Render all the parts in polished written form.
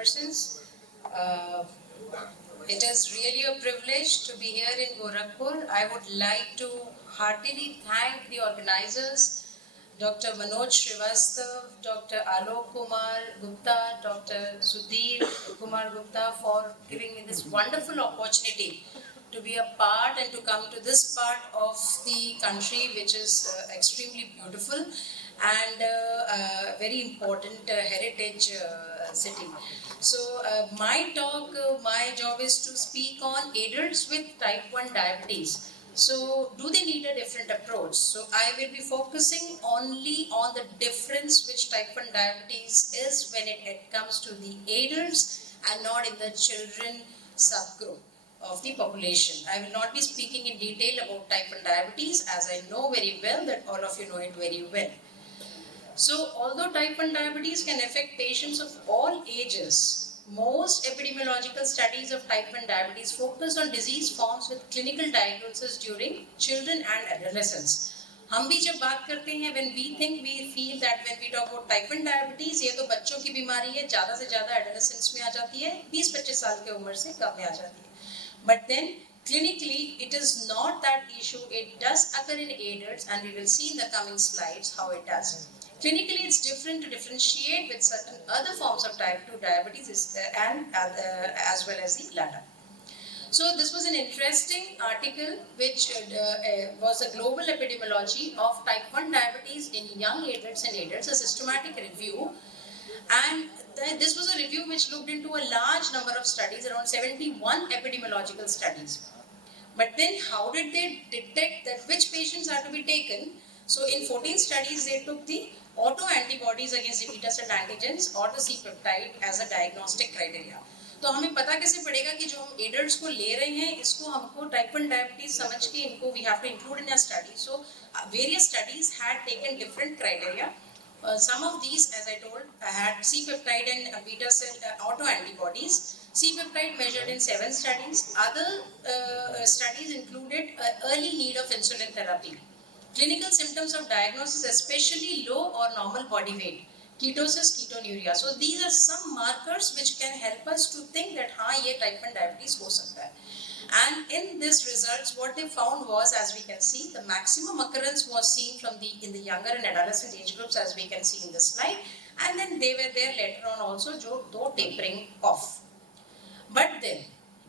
persons. It is really a privilege to be here in Gorakhpur. I would like to heartily thank the organizers, Dr. Manoj Srivastava, Dr. Alok Kumar Gupta, Dr. Sudhir Kumar Gupta for giving me this wonderful opportunity to be a part and to come to this part of the country, which is extremely beautiful and very important heritage city. So my talk, my job is to speak on adults with type 1 diabetes. So do they need a different approach? So I will be focusing only on the difference which type 1 diabetes is when it comes to the adults and not in the children subgroup of the population. I will not be speaking in detail about type 1 diabetes, as I know very well that all of you know it very well. So although type 1 diabetes can affect patients of all ages, most epidemiological studies of type 1 diabetes focus on disease forms with clinical diagnosis during children and adolescents. हम भी जब बात करते हैं, when we think, we feel that when we talk about type 1 diabetes, ये तो बच्चों की बीमारी है, ज़्यादा से ज़्यादा adolescents में आ जाती है, 20-25 साल की उम्र से कम में आ जाती है. But then clinically, it is not that issue. It does occur in adults, and we will see in the coming slides how it does. Clinically, it's different to differentiate with certain other forms of type 2 diabetes and as well as the latter. So this was an interesting article which was a global epidemiology of type 1 diabetes in young adults and adults, a systematic review. And this was a review which looked into a large number of studies, around 71 epidemiological studies. But then how did they detect that which patients are to be taken? So in 14 studies, they took the autoantibodies against the beta cell antigens or the C-peptide as a diagnostic criteria. तो हमें पता कैसे पड़ेगा कि जो हम adults को ले रहे हैं इसको हमको टाइप 1 डायबिटीज समझ के इनको we have to include in a study. So various studies had taken different criteria. Some of these, as I told, had C-peptide and beta cell autoantibodies. C-peptide measured in 7 studies. Other studies included early need of insulin therapy. Clinical symptoms of diagnosis, especially low or normal body weight, ketosis, ketonuria. So these are some markers which can help us to think that हाँ ये type 1 diabetes हो सकता है. And in this results, what they found was, as we can see, the maximum occurrence was seen in the younger and adolescent age groups, as we can see in the slide, and then they were there later on also, though tapering off. But then,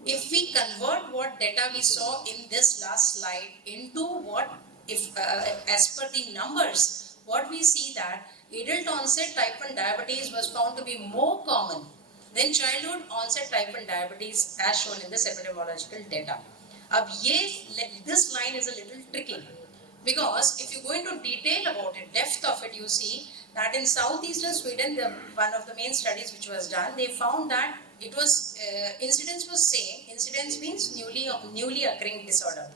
if we convert what data we saw in this last slide into what, if as per the numbers, what we see that adult onset type 1 diabetes was found to be more common than childhood onset type 1 diabetes as shown in this epidemiological data. This line is a little tricky because if you go into detail about it, depth of it, you see that in southeastern Sweden, one of the main studies which was done, they found that it was incidence was same. Incidence means newly occurring disorder.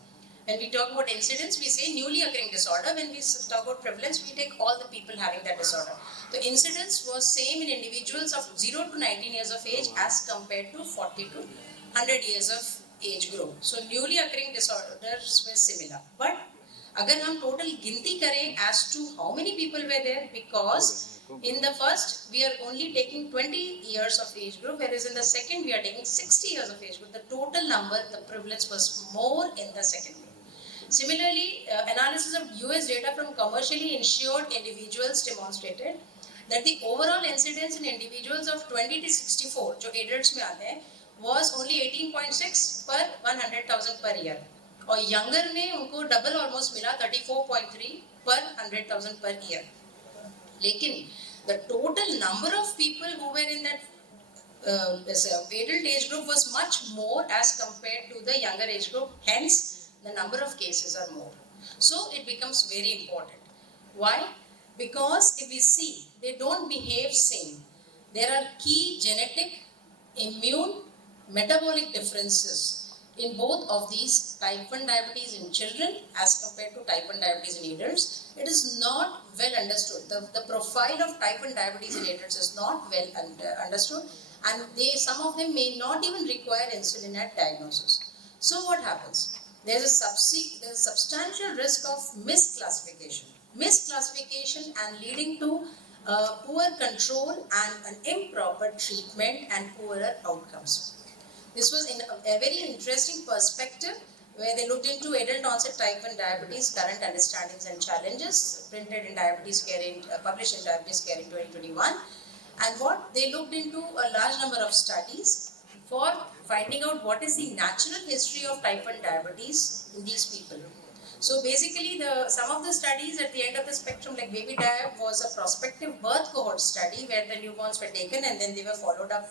When we talk about incidence, we say newly occurring disorder. When we talk about prevalence, we take all the people having that disorder. The incidence was same in individuals of 0 to 19 years of age as compared to 40 to 100 years of age group. So newly occurring disorders were similar. But अगर हम total गिनती करें as to how many people were there, because in the first we are only taking 20 years of age group, whereas in the second we are taking 60 years of age group. The total number, the prevalence was more in the second group. Similarly, analysis of US data from commercially insured individuals demonstrated that the overall incidence in individuals of 20 to 64, जो adults में आते हैं, was only 18.6 per 100,000 per year. और younger में उनको double almost मिला 34.3 per 100,000 per year. लेकिन the total number of people who were in that adult age group was much more as compared to the younger age group. Hence, the number of cases are more. So it becomes very important. Why? Because if we see, they don't behave same. There are key genetic, immune, metabolic differences in both of these type 1 diabetes in children as compared to type 1 diabetes in adults. It is not well understood. The profile of type 1 diabetes in adults is not well understood, and some of them may not even require insulin at diagnosis. So what happens? There is a substantial risk of misclassification and leading to poor control and an improper treatment and poorer outcomes. This was in a very interesting perspective where they looked into adult onset type 1 diabetes, current understandings and challenges, printed in Diabetes Care published in Diabetes Care in 2021. And what they looked into a large number of studies for finding out what is the natural history of type 1 diabetes in these people. So basically, some of the studies at the end of the spectrum, like baby diab, was a prospective birth cohort study where the newborns were taken and then they were followed up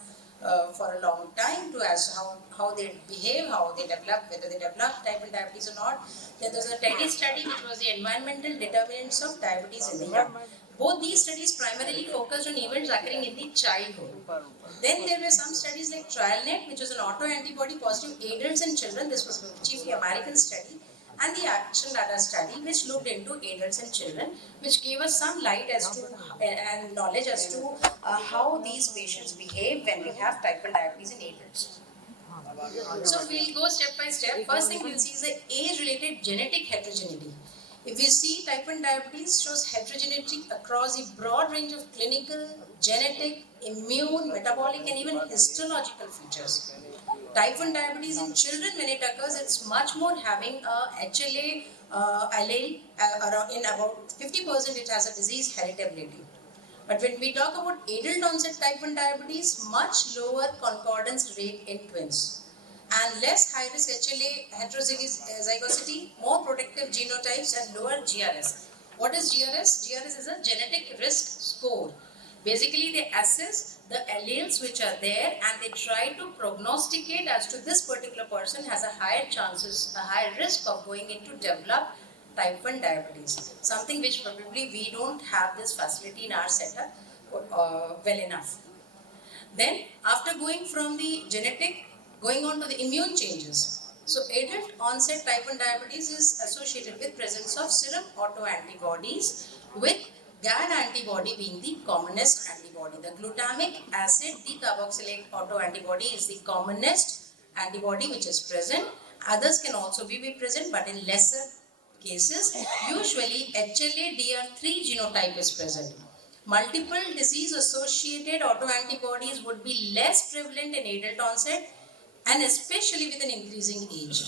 for a long time to ask how they behave, how they develop, whether they develop type 1 diabetes or not. Then there was a TEDdy study which was the environmental determinants of diabetes in the young. Both these studies primarily focused on events occurring in the childhood. Then there were some studies like TrialNet, which was an autoantibody positive adults and children. This was a chiefly American study. And the Action Data study, which looked into adults and children, which gave us some light as to and knowledge as to how these patients behave when we have type 1 diabetes in adults. So we'll go step by step. First thing we'll see is the age-related genetic heterogeneity. If we see type 1 diabetes shows heterogeneity across a broad range of clinical, genetic, immune, metabolic, and even histological features. Type 1 diabetes in children, when it occurs, it's much more having a HLA allele in about 50%. It has a disease heritability. But when we talk about adult onset type 1 diabetes, much lower concordance rate in twins and less high risk HLA heterozygosity, more protective genotypes and lower GRS. What is GRS? GRS is a genetic risk score. Basically, they assess the alleles which are there and they try to prognosticate as to this particular person has a higher risk of going into develop type 1 diabetes. Something which probably we don't have this facility in our setup well enough. Then, after going from the genetic, going on to the immune changes. So, adult onset type 1 diabetes is associated with presence of serum autoantibodies with GAD antibody being the commonest antibody. The glutamic acid decarboxylate autoantibody is the commonest antibody which is present. Others can also be present but in lesser cases. Usually HLA-DR3 genotype is present. Multiple disease associated autoantibodies would be less prevalent in adult onset and especially with an increasing age.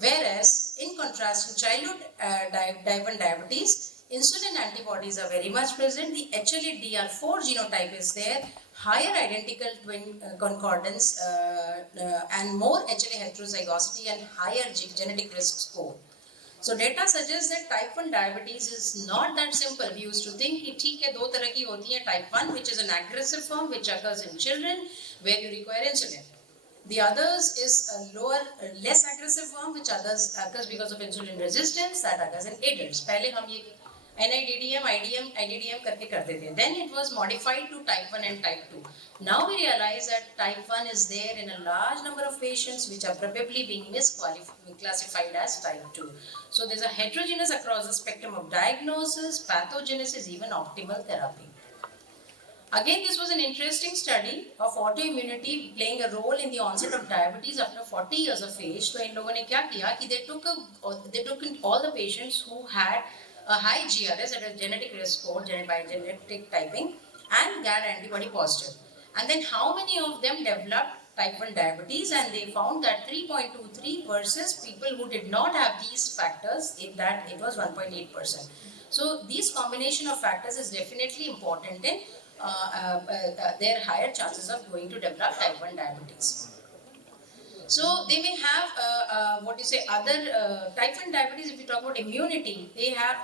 Whereas in contrast to childhood type 1 diabetes, insulin antibodies are very much present. The HLA-DR4 genotype is there, higher identical twin concordance and more HLA heterozygosity and higher genetic risk score. So data suggests that type 1 diabetes is not that simple. We used to think that ठीक है दो तरह की होती है, type 1 which is an aggressive form which occurs in children where you require insulin. The others is a less aggressive form which occurs because of insulin resistance that occurs in adults. पहले हम ये NIDDM, IDDM करके करते थे. Then it was modified to type 1 and type 2. Now we realize that type 1 is there in a large number of patients which are probably being misclassified as type 2. So there's a heterogeneous across the spectrum of diagnosis, pathogenesis, even optimal therapy. Again, this was an interesting study of autoimmunity playing a role in the onset of diabetes after 40 years of age. So in लोगों ने क्या किया कि they took in all the patients who had a high GRS at a genetic risk score by genetic typing and GAD antibody positive. And then how many of them developed type 1 diabetes, and they found that 3.23 versus people who did not have these factors, in that it was 1.8%. So these combination of factors is definitely important in their higher chances of going to develop type 1 diabetes. So they may have other type 1 diabetes. If you talk about immunity, they have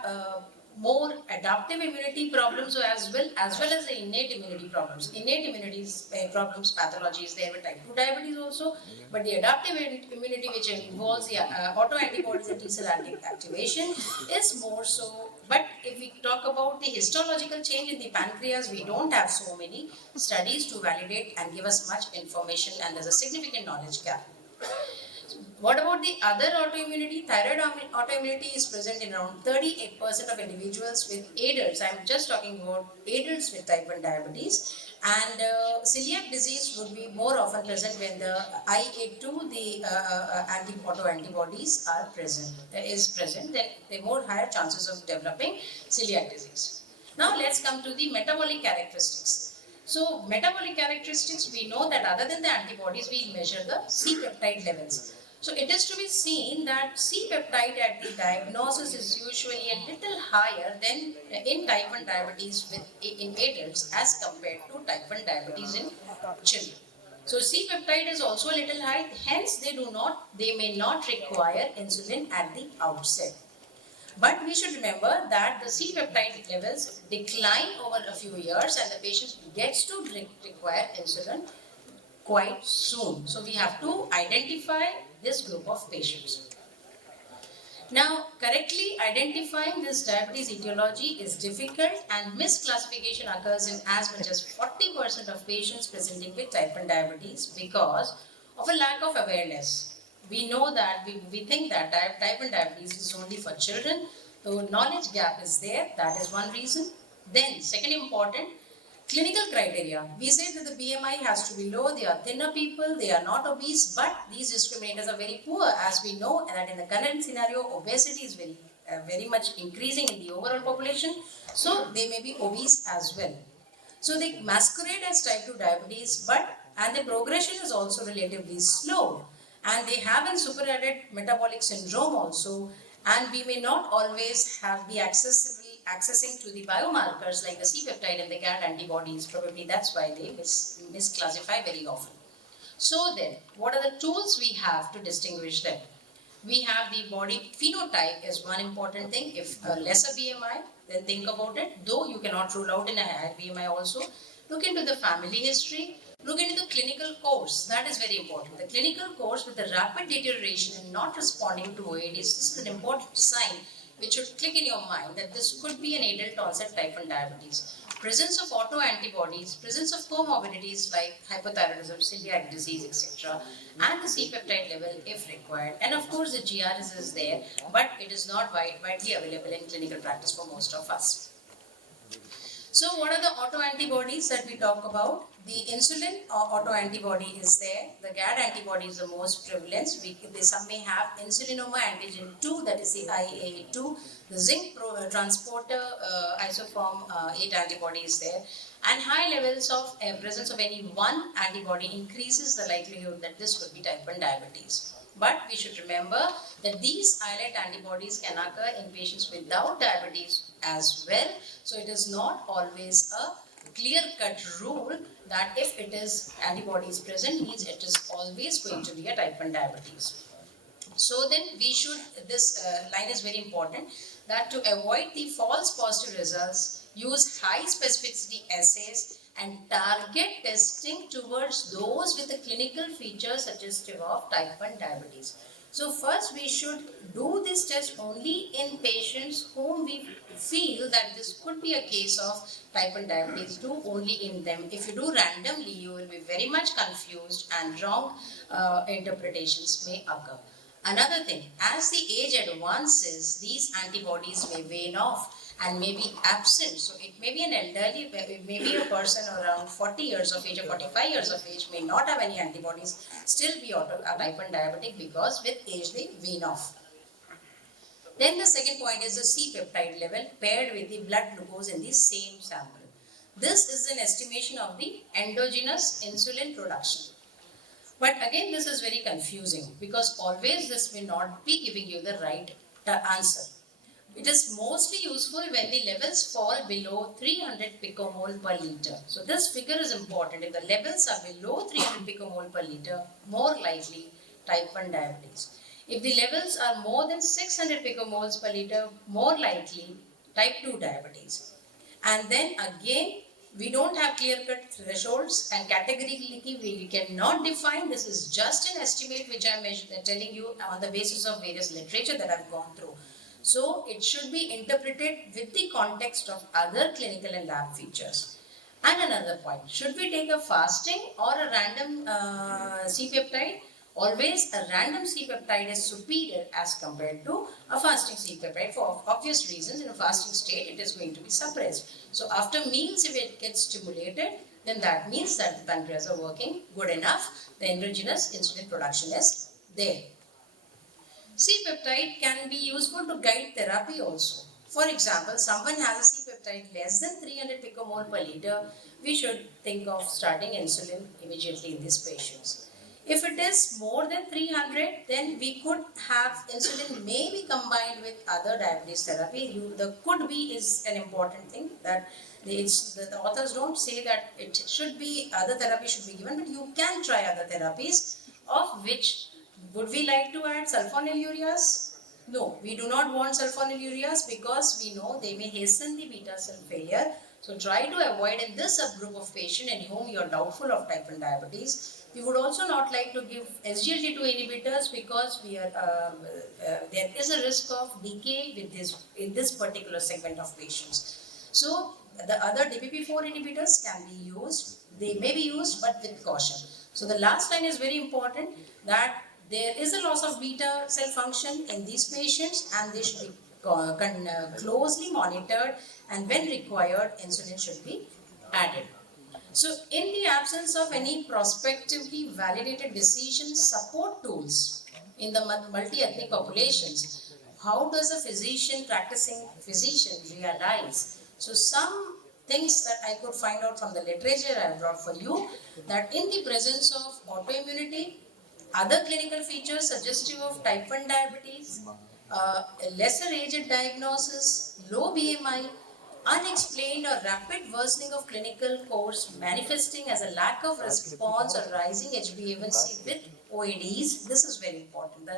more adaptive immunity problems as well as the innate immunity problems. Innate immunity problems, pathologies there with type 2 diabetes also, but the adaptive immunity which involves the autoantibodies and T-cell activation is more so. But if we talk about the histological change in the pancreas, we don't have so many studies to validate and give us much information, and there's a significant knowledge gap. What about the other autoimmunity? Thyroid autoimmunity is present in around 38% of individuals with adults. I'm just talking about adults with type 1 diabetes. And celiac disease would be more often present when the IA2, the autoantibodies are present, then there are more higher chances of developing celiac disease. Now let's come to the metabolic characteristics. So metabolic characteristics, we know that other than the antibodies, we measure the C-peptide levels. So it is to be seen that C-peptide at the diagnosis is usually a little higher than in type 1 diabetes in adults as compared to type 1 diabetes in children. So C-peptide is also a little high, hence they may not require insulin at the outset. But we should remember that the C-peptide levels decline over a few years and the patient gets to require insulin quite soon. So we have to identify this group of patients. Now, correctly identifying this diabetes etiology is difficult and misclassification occurs in as much as 40% of patients presenting with type 1 diabetes because of a lack of awareness. We know that, we think that type 1 diabetes is only for children. The knowledge gap is there, that is one reason. Then, second important, clinical criteria. We say that the BMI has to be low, they are thinner people, they are not obese, but these discriminators are very poor, as we know that in the current scenario, obesity is very much increasing in the overall population, so they may be obese as well. So they masquerade as type 2 diabetes, and the progression is also relatively slow, and they have a superadded metabolic syndrome also, and we may not always be accessing to the biomarkers like the C-peptide and the GAD antibodies. Probably that's why they misclassify very often. So then, what are the tools we have to distinguish them? We have the body phenotype is one important thing. If a lesser BMI, then think about it. Though you cannot rule out in a higher BMI also. Look into the family history. Look into the clinical course. That is very important. The clinical course with the rapid deterioration and not responding to OADs, this is an important sign which should click in your mind that this could be an adult onset type 1 diabetes. Presence of autoantibodies, presence of comorbidities like hypothyroidism, celiac disease, etc., and the C-peptide level if required. And of course, the GRS is there, but it is not widely available in clinical practice for most of us. So what are the autoantibodies that we talk about? The insulin autoantibody is there. The GAD antibody is the most prevalent. Some may have insulinoma antigen 2, that is the IA2. The zinc transporter isoform 8 antibody is there. And high levels of presence of any one antibody increases the likelihood that this could be type 1 diabetes. But we should remember that these islet antibodies can occur in patients without diabetes as well. So it is not always a clear-cut rule that if it is antibodies present means it is always going to be a type 1 diabetes. So then this line is very important, that to avoid the false positive results, use high specificity assays and target testing towards those with the clinical features suggestive of type 1 diabetes. So first we should do this test only in patients whom we feel that this could be a case of type 1 diabetes. Do only in them. If you do randomly, you will be very much confused and wrong interpretations may occur. Another thing, as the age advances, these antibodies may wane off and may be absent. So it may be an elderly, it may be a person around 40 years of age or 45 years of age may not have any antibodies, still be type 1 diabetic because with age they wane off. Then the second point is the C-peptide level paired with the blood glucose in the same sample. This is an estimation of the endogenous insulin production. But again, this is very confusing because always this may not be giving you the right answer. It is mostly useful when the levels fall below 300 picomole per liter. So this figure is important. If the levels are below 300 picomole per liter, more likely type 1 diabetes. If the levels are more than 600 picomoles per liter, more likely type 2 diabetes. And then again, we don't have clear-cut thresholds and categorically we cannot define. This is just an estimate which I am telling you on the basis of various literature that I have gone through. So it should be interpreted with the context of other clinical and lab features. And another point, should we take a fasting or a random C-peptide? Always a random C-peptide is superior as compared to a fasting C-peptide. For obvious reasons, in a fasting state, it is going to be suppressed. So after meals, if it gets stimulated, then that means that the pancreas are working good enough. The endogenous insulin production is there. C-peptide can be useful to guide therapy also. For example, someone has a C-peptide less than 300 picomole per liter, we should think of starting insulin immediately in these patients. If it is more than 300, then we could have insulin maybe combined with other diabetes therapy. The could be is an important thing, that the authors don't say that it should be, other therapy should be given, but you can try other therapies, of which would we like to add sulfonylureas? No, we do not want sulfonylureas because we know they may hasten the beta cell failure. So try to avoid in this subgroup of patient in whom you are doubtful of type 1 diabetes. We would also not like to give SGLT2 inhibitors because there is a risk of decay with in this particular segment of patients. So the other DPP4 inhibitors can be used. They may be used, but with caution. So the last line is very important, that there is a loss of beta cell function in these patients and they should be closely monitored, and when required, insulin should be added. So in the absence of any prospectively validated decision support tools in the multi-ethnic populations, how does a practicing physician realize? So some things that I could find out from the literature I have brought for you, that in the presence of autoimmunity, other clinical features suggestive of type 1 diabetes, a lesser age diagnosis, low BMI, unexplained or rapid worsening of clinical course manifesting as a lack of response or rising HbA1c with OADs. This is very important.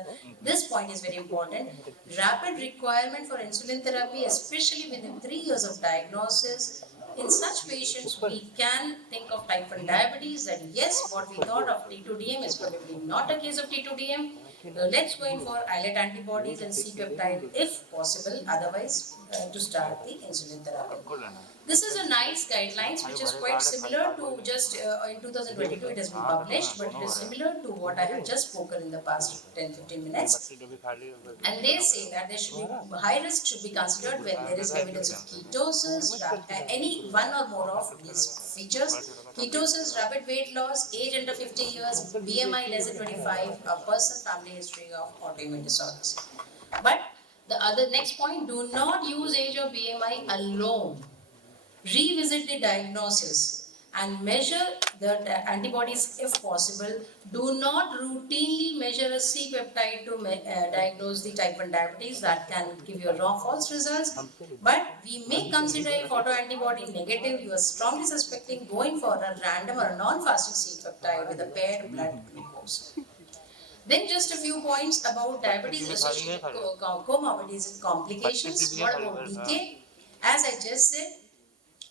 This point is very important. Rapid requirement for insulin therapy, especially within 3 years of diagnosis. In such patients, we can think of type 1 diabetes, that yes, what we thought of T2DM is probably not a case of T2DM. Let's go in for islet antibodies and C-peptide if possible, otherwise to start the insulin therapy. This is a nice guidelines which is quite similar to just in 2022 it has been published, but it is similar to what I have just spoken in the past 10-15 minutes. And they say that there should be high risk should be considered when there is evidence of ketosis, any one or more of these features. Ketosis, rapid weight loss, age under 50 years, BMI less than 25, a person family history of autoimmune disorders. But the next point, do not use age or BMI alone. Revisit the diagnosis and measure the antibodies if possible. Do not routinely measure a C-peptide to diagnose the type 1 diabetes. That can give you wrong false results. But we may consider if autoantibody negative, you are strongly suspecting, going for a random or a non-fasting C-peptide with a paired blood glucose. Then just a few points about diabetes associated comorbidities and complications. What about decay? As I just said,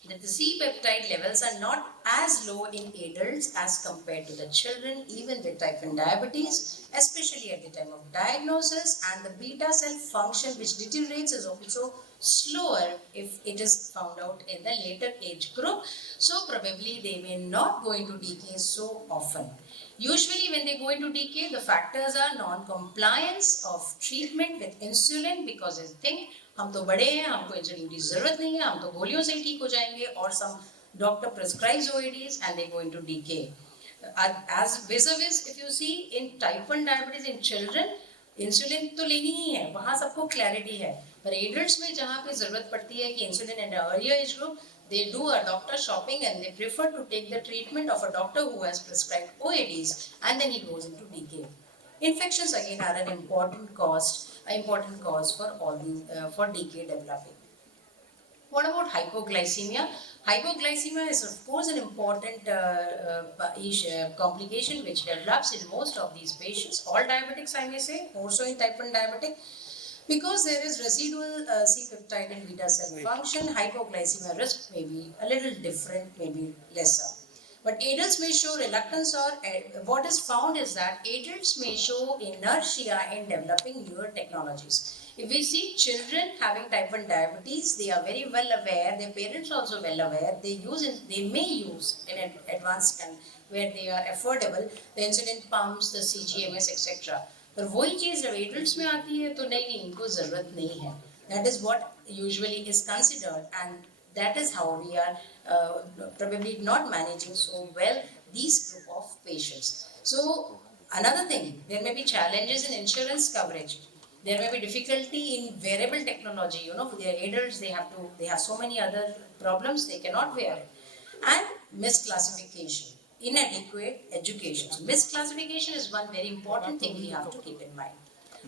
that the C-peptide levels are not as low in adults as compared to the children, even with type 1 diabetes, especially at the time of diagnosis, and the beta cell function which deteriorates is also slower if it is found out in the later age group. So probably they may not go into decay so often. Usually when they go into decay, the factors are non-compliance of treatment with insulin because they think हम तो बड़े हैं, हमको insulin की जरूरत नहीं है, हम तो गोलियों से ही ठीक हो जाएंगे, और some doctor prescribes OADs and they go into decay. As vis-a-vis, if you see in type 1 diabetes in children, insulin तो लेनी ही है, वहाँ सबको क्लैरिटी है, पर एडल्ट्स में जहाँ पे जरूरत पड़ती है कि insulin and earlier age group, they do a doctor shopping and they prefer to take the treatment of a doctor who has prescribed OADs, and then he goes into decay. Infections again are an important cause for all these for decay developing. What about hypoglycemia? Hypoglycemia is of course an important complication which develops in most of these patients, all diabetics I may say, more so in type 1 diabetic. Because there is residual C-peptide and beta cell function, hypoglycemia risk may be a little different, maybe lesser. But adults may show reluctance, or what is found is that adults may show inertia in developing newer technologies. If we see children having type 1 diabetes, they are very well aware, their parents are also well aware, they may use in advanced time where they are affordable, the insulin pumps, the CGMs, etc. पर वही चीज जब adults में आती है तो नहीं इनको जरूरत नहीं है. That is what usually is considered, and that is how we are probably not managing so well these group of patients. So another thing, there may be challenges in insurance coverage. There may be difficulty in wearable technology. You know, for their adults, they have so many other problems, they cannot wear it. And misclassification, inadequate education. So misclassification is one very important thing we have to keep in mind.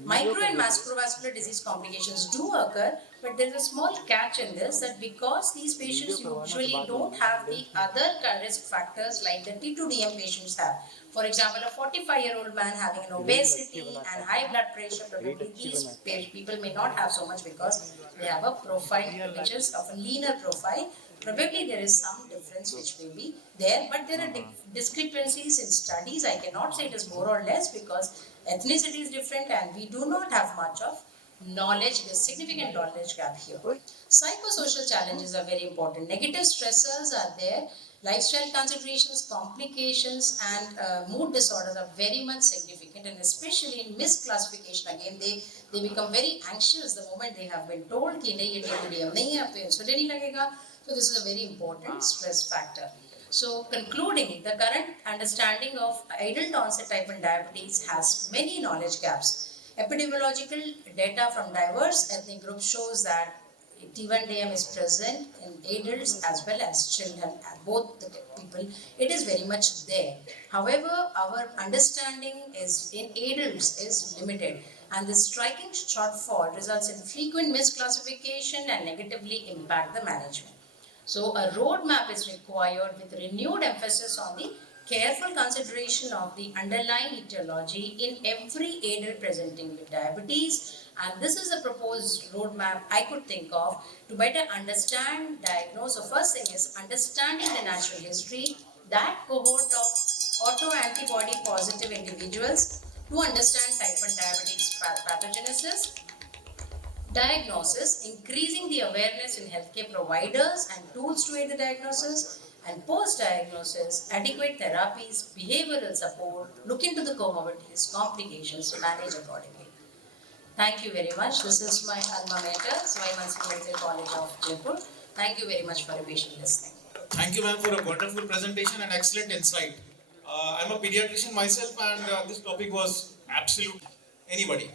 Micro and macrovascular disease complications do occur, but there is a small catch in this, that because these patients usually don't have the other risk factors like the T2DM patients have. For example, a 45-year-old man having an obesity and high blood pressure, probably these people may not have so much because they have a profile which is of a leaner profile. Probably there is some difference which may be there, but there are discrepancies in studies. I cannot say it is more or less because ethnicity is different and we do not have much of knowledge. There's significant knowledge gap here. Psychosocial challenges are very important. Negative stressors are there. Lifestyle considerations, complications, and mood disorders are very much significant, and especially in misclassification. Again, they become very anxious the moment they have been told कि नहीं ये TDM नहीं है, अब तो insulin ही लगेगा. So this is a very important stress factor. So concluding, the current understanding of adult onset type 1 diabetes has many knowledge gaps. Epidemiological data from diverse ethnic groups shows that T1DM is present in adults as well as children, both the people. It is very much there. However, our understanding is in adults is limited, and the striking shortfall results in frequent misclassification and negatively impact the management. So a roadmap is required with renewed emphasis on the careful consideration of the underlying etiology in every adult presenting with diabetes, and this is a proposed roadmap I could think of to better understand, diagnose. So first thing is understanding the natural history, that cohort of autoantibody positive individuals, to understand type 1 diabetes pathogenesis, diagnosis, increasing the awareness in healthcare providers and tools to aid the diagnosis, and post-diagnosis, adequate therapies, behavioral support, look into the comorbidities, complications, manage accordingly. Thank you very much. This is my alma mater, Swati Medical College of Jaipur. Thank you very much for your patient listening. Thank you, ma'am, for a wonderful presentation and excellent insight. I'm a pediatrician myself, and this topic was absolute. Anybody?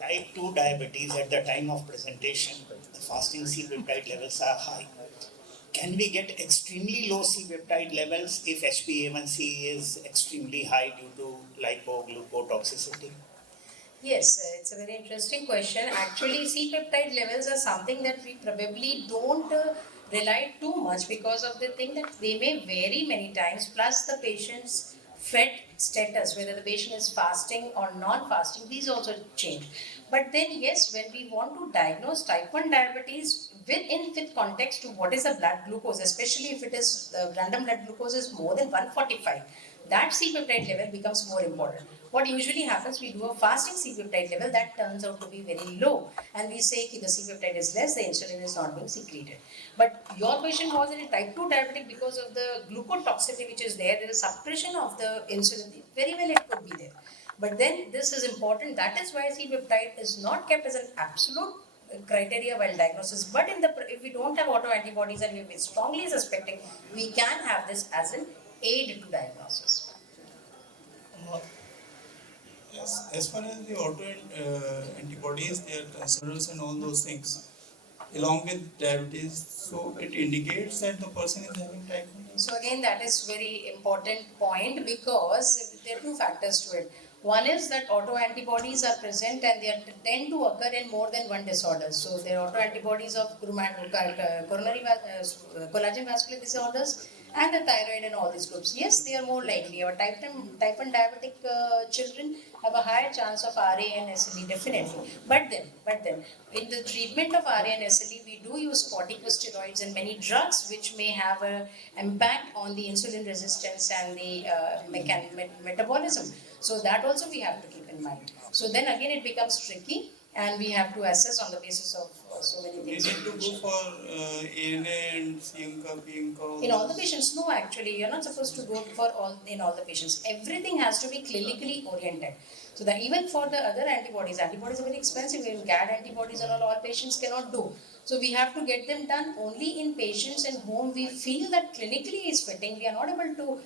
Type 2 diabetes, at the time of presentation, the fasting C-peptide levels are high. Can we get extremely low C-peptide levels if HbA1c is extremely high due to lipoglucotoxicity? Yes, it's a very interesting question. Actually, C-peptide levels are something that we probably don't rely too much, because of the thing that they may vary many times, plus the patient's fed status, whether the patient is fasting or non-fasting, these also change. But then yes, when we want to diagnose type 1 diabetes with context to what is the blood glucose, especially if it is random blood glucose is more than 145, that C-peptide level becomes more important. What usually happens, we do a fasting C-peptide level that turns out to be very low, and we say that the C-peptide is less, the insulin is not being secreted. But your question was in a type 2 diabetic, because of the glucotoxicity which is there is suppression of the insulin. Very well it could be there. But then this is important. That is why C-peptide is not kept as an absolute criteria while diagnosis. But if we don't have autoantibodies and we are strongly suspecting, we can have this as an aid to diagnosis. Yes, as far as the antibodies, their concerns and all those things, along with diabetes, so it indicates that the person is having type 1. So again, that is very important point, because there are two factors to it. One is that autoantibodies are present and they tend to occur in more than one disorder. So there are autoantibodies of coronary collagen vascular disorders and the thyroid and all these groups. Yes, they are more likely. Our type 1 diabetic children have a higher chance of RA and SLE, definitely. But then, in the treatment of RA and SLE, we do use corticosteroids and many drugs which may have an impact on the insulin resistance and the metabolism. So that also we have to keep in mind. So then again it becomes tricky, and we have to assess on the basis of so many things. Is it to go for ANA and CMCA, In all the patients? No, actually, you're not supposed to go for in all the patients. Everything has to be clinically oriented. So that even for the other antibodies are very expensive. Even GAD antibodies and all patients cannot do. So we have to get them done only in patients in whom we feel that clinically is fitting. We are not able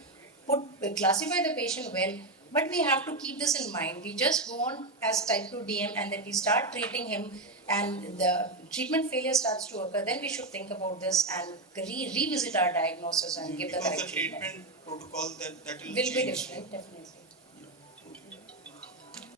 to classify the patient well But we have to keep this in mind. We just go on as type 2 DM and then we start treating him and the treatment failure starts to occur, then we should think about this and revisit our diagnosis and give the Because correct the treatment. treatment protocol that will Will be change. different, definitely.